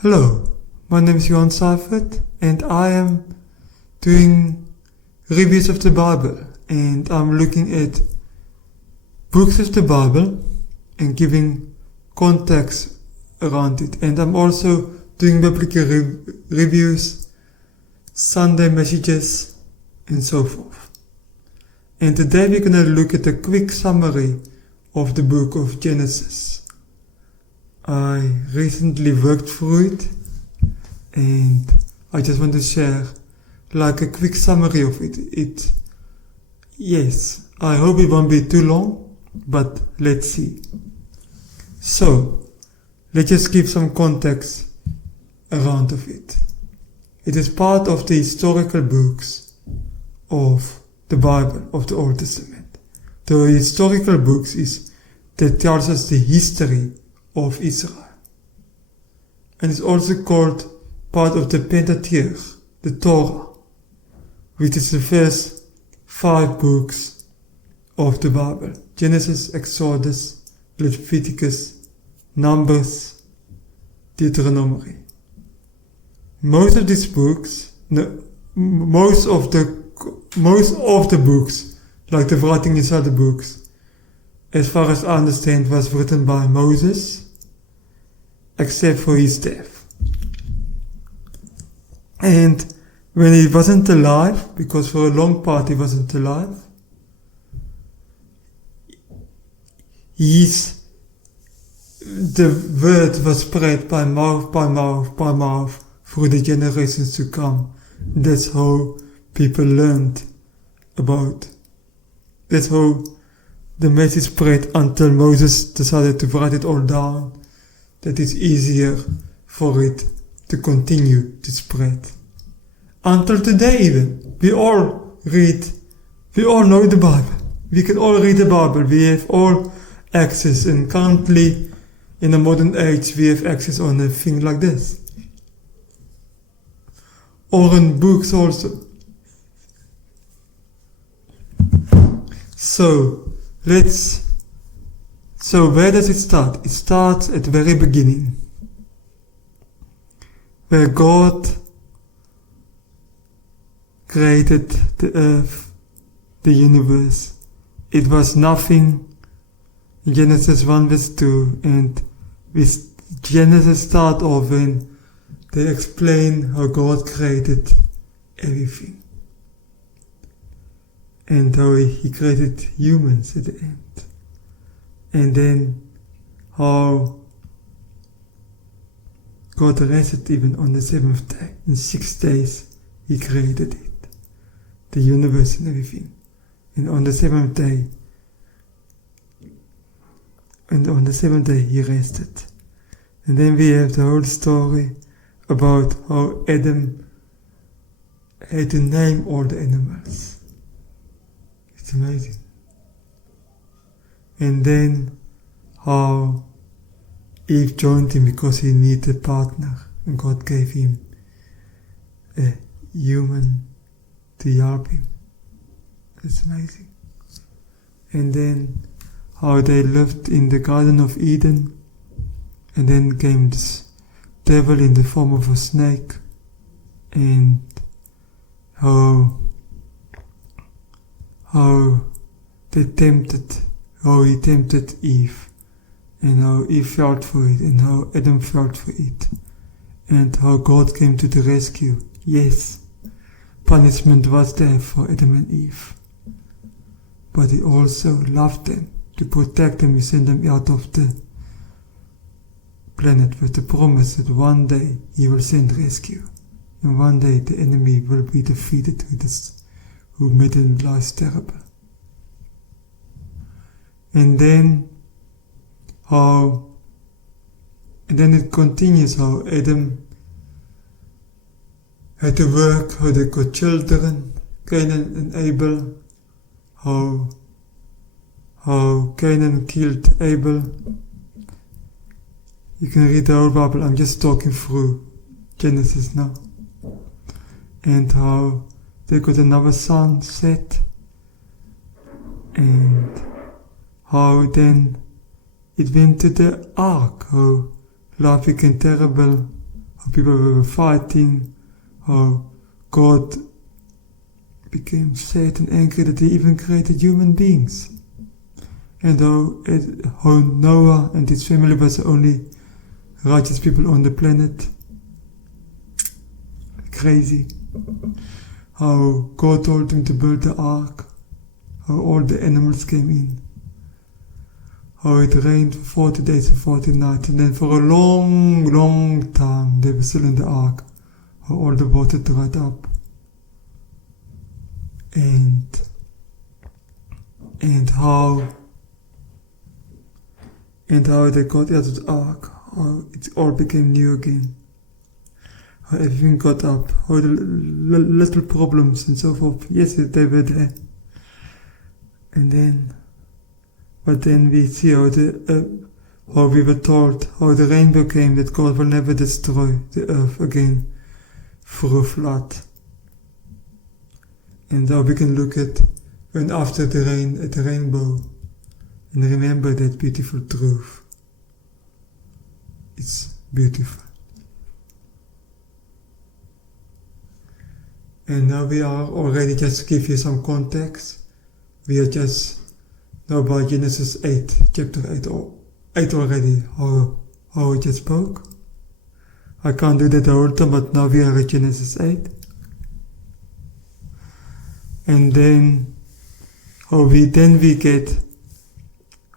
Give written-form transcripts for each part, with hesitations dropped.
Hello, my name is Johan Seifert and I am doing reviews of the Bible, and I'm looking at books of the Bible and giving context around it, and I'm also doing biblical reviews, Sunday messages and so forth. And today we're going to look at a quick summary of the book of Genesis. I recently worked through it and I just want to share like a quick summary of it. Yes, I hope it won't be too long, but let's see. So, let's just give some context around of it. It is part of the historical books of the Bible, of the Old Testament. The historical books is that tells us the history of Israel. And it's also called part of the Pentateuch, the Torah, which is the first 5 books of the Bible. Genesis, Exodus, Leviticus, Numbers, Deuteronomy. Most of these books, most of the books, like the writing inside the books, as far as I understand, was written by Moses, except for his death. And when he wasn't alive, because for a long part he wasn't alive, the word was spread by mouth through the generations to come. That's how people learned about. That's how the message spread until Moses decided to write it all down. That it's easier for it to continue to spread. Until today even, we all know the Bible. We can all read the Bible. We have all access, and currently in the modern age we have access on a thing like this. Or in books also. So where does it start? It starts at the very beginning, where God created the earth, the universe. It was nothing. Genesis 1 verse 2, and with Genesis start off when they explain how God created everything. And how he created humans at the end. And then how God rested even on the 7th day. In 6 days he created it. The universe and everything. And on the 7th day he rested. And then we have the whole story about how Adam had to name all the animals. It's amazing. And then how Eve joined him because he needed a partner, and God gave him a human to help him. It's amazing. And then how they lived in the Garden of Eden, and then came this devil in the form of a snake, and how he tempted Eve, and how Eve felt for it, and how Adam felt for it, and how God came to the rescue. Yes, punishment was there for Adam and Eve, but he also loved them. To protect them, he sent them out of the planet with the promise that one day he will send rescue, and one day the enemy will be defeated who made their lives terrible. And then it continues how Adam had to work, how they got children, Cain and Abel, how Cain killed Abel. You can read the whole Bible, I'm just talking through Genesis now. And how they got another son, Seth, and how then it went to the ark, how life became terrible, how people were fighting, how God became sad and angry that he even created human beings. And how Noah and his family was the only righteous people on the planet. Crazy. How God told him to build the ark, how all the animals came in, how it rained for 40 days and 40 nights, and then for a long, long time they were still in the ark, how all the water dried up. And how they got out of the ark, how it all became new again, how everything got up, how the little problems and so forth, yes, they were there. But then we see how we were told, how the rainbow came, that God will never destroy the earth again through a flood. And now we can look at when after the rain, at the rainbow, and remember that beautiful truth. It's beautiful. And now we are already, just to give you some context, we are just now by Genesis 8, chapter 8 already, how I just spoke. I can't do that the whole time, but now we are at Genesis 8. And then we get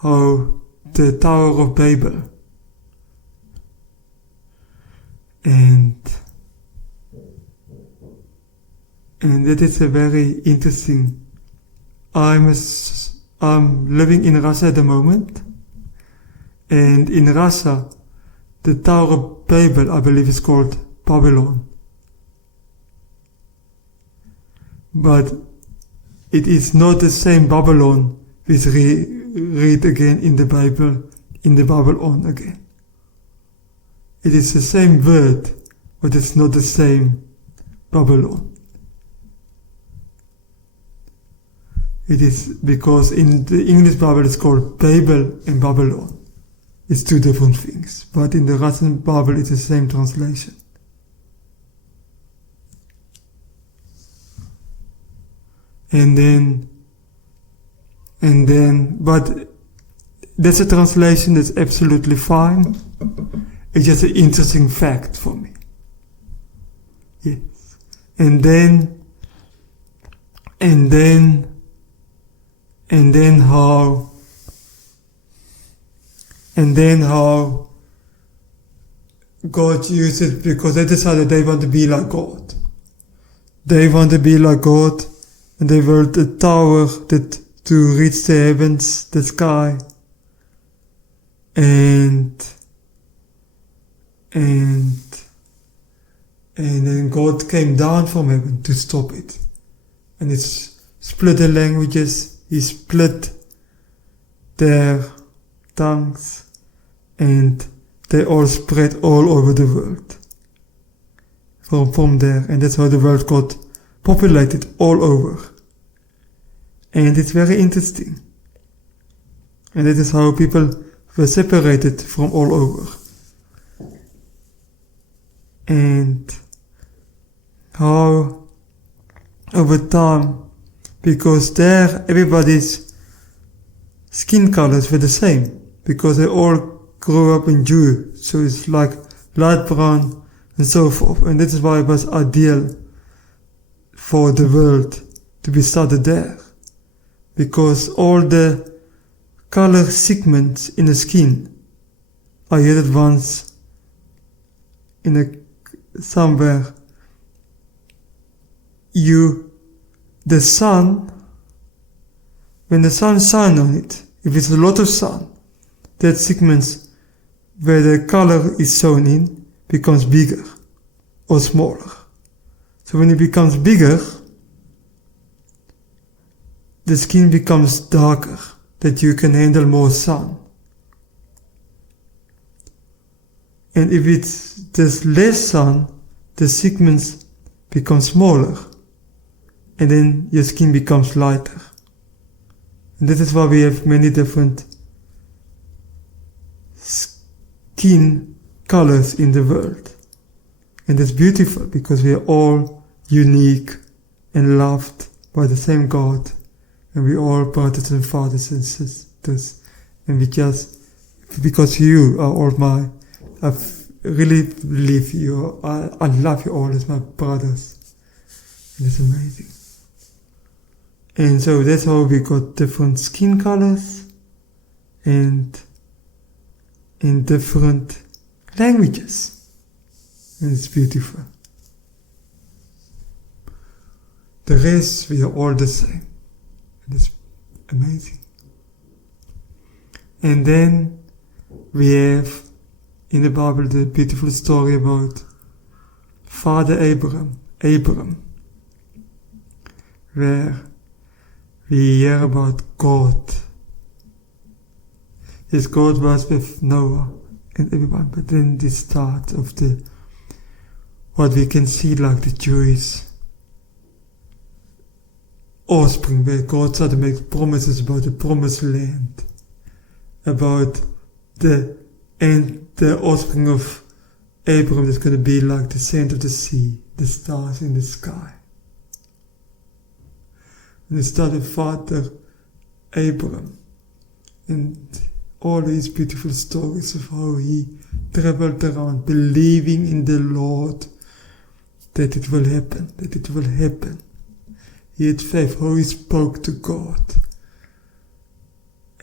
how the Tower of Babel, and that is a very interesting. I'm living in Russia at the moment, and in Russia the Tower of Babel, I believe, is called Babylon, but it is not the same Babylon we read again in the Bible, in the Babylon again. It is the same word, but it's not the same Babylon. It is because in the English Bible it's called Babel and Babylon. It's two different things, but in the Russian Bible it's the same translation. And then, but that's a translation that's absolutely fine. It's just an interesting fact for me. Yes. And then how God used it, because they decided they want to be like God. They want to be like God, and they built a tower to reach the heavens, the sky, and then God came down from heaven to stop it. And it split the languages, he split their tongues, and they all spread all over the world. From there, and that's how the world got populated all over. And it's very interesting. And that is how people were separated from all over. And how over time, because there everybody's skin colors were the same, because they all grew up in Jew, so it's like light brown and so forth. And this is why it was ideal for the world to be started there, because all the color segments in the skin are hit at once somewhere. The sun, when the sun shines on it, if it's a lot of sun, that segments where the color is shown in becomes bigger or smaller. So when it becomes bigger, the skin becomes darker, that you can handle more sun. And if there's less sun, the segments become smaller, and then your skin becomes lighter. And this is why we have many different skin colors in the world. And it's beautiful because we are all unique and loved by the same God. And we all brothers and fathers and sisters. And because you are all I really believe you, I love you all as my brothers. And it's amazing. And so that's how we got different skin colors and in different languages. And it's beautiful. The rest, we are all the same. And it's amazing. And then we have in the Bible the beautiful story about Father Abram, where we hear about God. Yes, God was with Noah and everyone, but then the start of what we can see like the Jewish offspring, where God started to make promises about the promised land, about the offspring of Abraham that's going to be like the sand of the sea, the stars in the sky. And it started Father Abraham, and all these beautiful stories of how he traveled around believing in the Lord that it will happen. He had faith, how he spoke to God.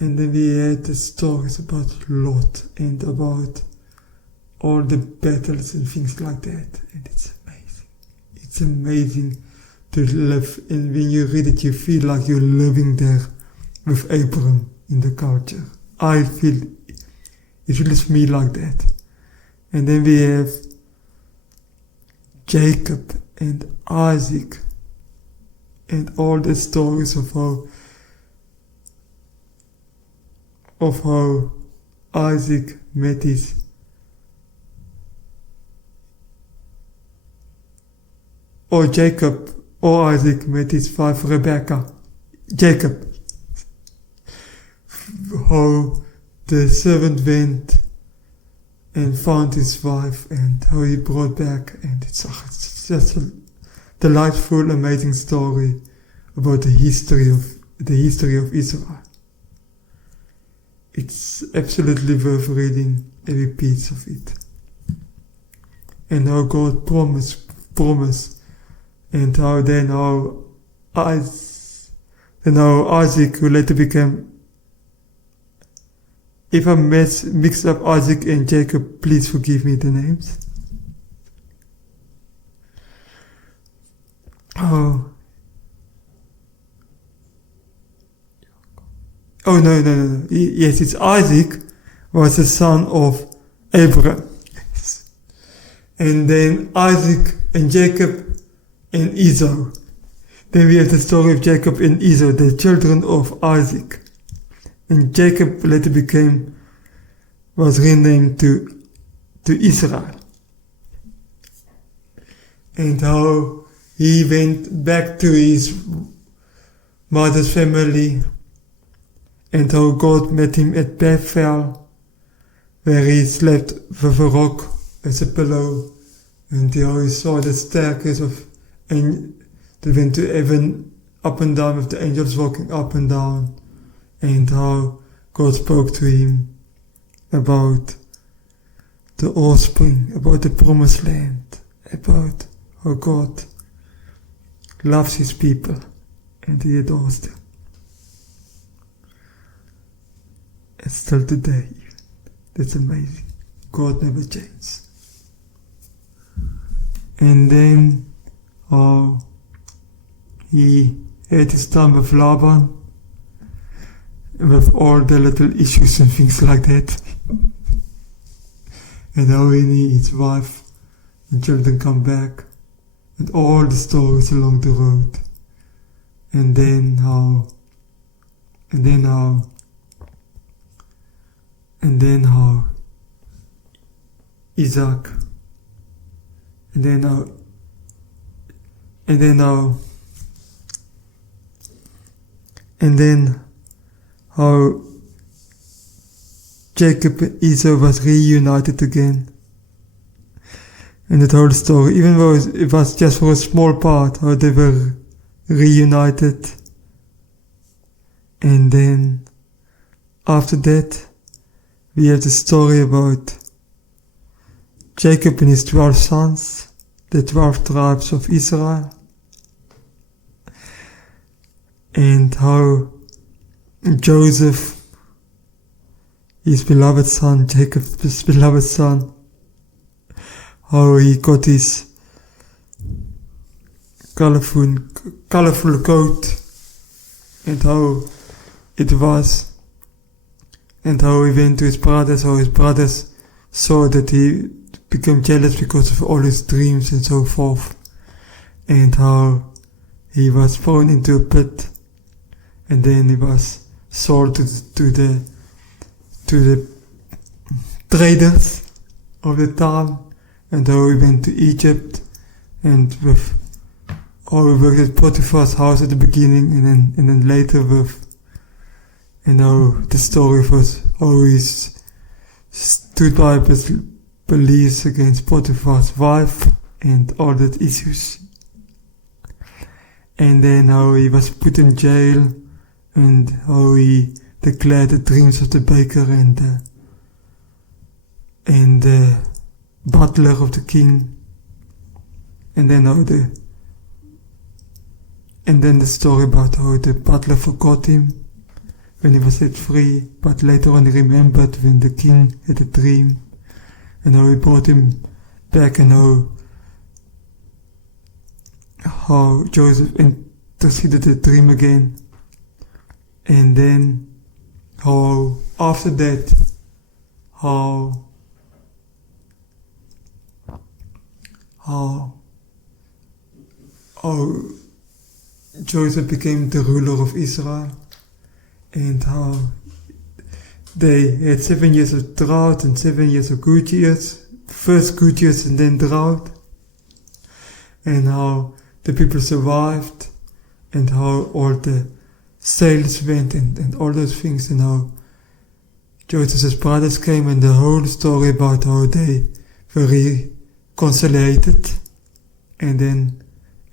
And then we had the stories about Lot and about all the battles and things like that. And it's amazing. It's amazing to live, and when you read it, you feel like you're living there with Abraham in the culture. I feel it feels me like that. And then we have Jacob and Isaac and all the stories of how Isaac met his Isaac met his wife Rebecca. Jacob. How the servant went and found his wife and how he brought back, and it's just a delightful, amazing story about the history of Israel. It's absolutely worth reading every piece of it. And how God promised, and how Isaac, who later became, if I mix up Isaac and Jacob, please forgive me the names. No. Yes, it's Isaac was the son of Abraham. Yes. And then Isaac and Jacob and Esau. Then we have the story of Jacob and Esau, the children of Isaac. And Jacob later was renamed to Israel. And how he went back to his mother's family, and how God met him at Bethel, where he slept with a rock as a pillow, and how he saw the staircase that went to heaven up and down, with the angels walking up and down, and how God spoke to him about the offspring, about the promised land, about how God loves his people and he adores them. And still today, that's amazing. God never changes. And then he had his time with Laban, with all the little issues and things like that. And how his wife and children come back, and all the stories along the road. And then how Isaac, and then how Jacob and Esau was reunited again. in that whole story, even though it was just for a small part, how they were reunited. And then, after that, we have the story about Jacob and his 12 sons, the 12 tribes of Israel, and how Joseph, his beloved son, Jacob's beloved son, how he got his colorful coat, and how it was, and how he went to his brothers, how his brothers saw that he became jealous because of all his dreams and so forth, and how he was thrown into a pit, and then he was sold to the traders of the town, and how he went to Egypt, and with how he worked at Potiphar's house at the beginning, and then later with, and how the story was how he stood by his beliefs against Potiphar's wife and all that issues, and then how he was put in jail, and how he declared the dreams of the baker and the butler of the king, and then the story about how the butler forgot him when he was set free, but later on he remembered when the king had a dream, and how he brought him back, and how Joseph interceded the dream again, and then how after that, how Joseph became the ruler of Israel, and how they had 7 years of drought and 7 years of good years, first good years and then drought, and how the people survived, and how all the sales went, and all those things, and how Joseph's brothers came, and the whole story about how they were reconciliated, and then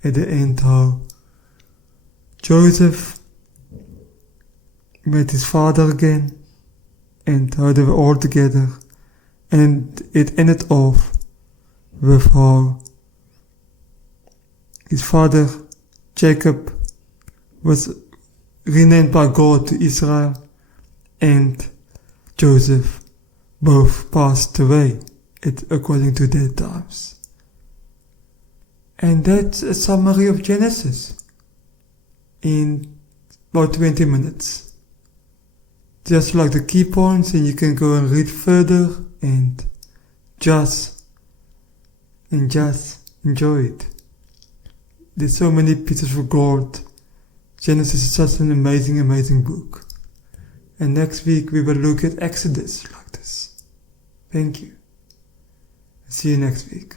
at the end how Joseph met his father again, and how they were all together, and it ended off with how his father Jacob was renamed by God to Israel, and Joseph both passed away according to their times. And that's a summary of Genesis in about 20 minutes. Just like the key points, and you can go and read further and just enjoy it. There's so many pieces of gold. Genesis is such an amazing book. And next week we will look at Exodus like this. Thank you. See you next week.